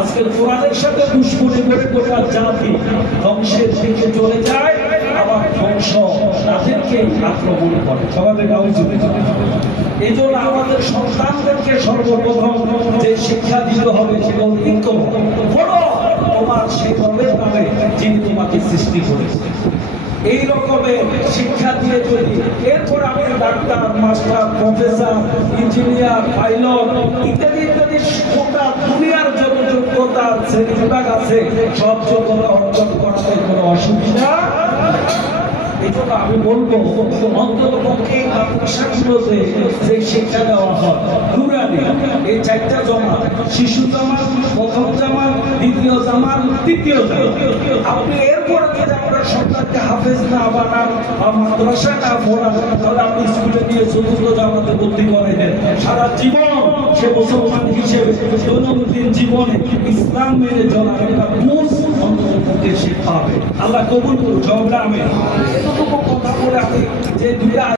আজকে কোরআনের সাথে দুশ্মনী করে গোটা জাতি ধ্বংসের দিকে চলে যায়, আবার ধ্বংস তাদেরকে আক্রমণ করে। সবাই এই জন্য আমাদের সন্তানদেরকে সর্বপ্রথম যে শিক্ষা দিতে হবে সেগুলো তোমার সেই রবের নামে যিনি তোমাকে সৃষ্টি করেছে, এই রকমের শিক্ষা দিয়ে যদি এরপর আমি doctor, master, professor, engineer, pilot ইত্যাদি ইত্যাদি গোটা দুনিয়ার যত যোগ্যতা বিভাগ আছে সব যোগ্যতা অর্জন করাতে কোনো অসুবিধা। এই জন্য আমি বলবো অন্তত পক্ষে মাদ্রাসাগুলোতে যে শিক্ষা দেওয়া হয় নুরানি, এই চারটা জামাত, শিশু জামাত, প্রথম জামাত, দ্বিতীয় জামাত, তৃতীয় জামাত। আপনি এরপরে যদি আপনার সন্তানকে হাফেজ না বানান বা মাদ্রাসা না পড়ান, তাহলে আপনি স্কুলে নিয়ে চতুর্থ জামাতে ভর্তি করে দেন, সারা জীবন সে মুসলমান হিসেবে দৈনন্দিন জীবনে ইসলাম মেনে চলার একটা বুঝ অন্তত পক্ষে সে পাবে। আল্লাহ কবুল করুন।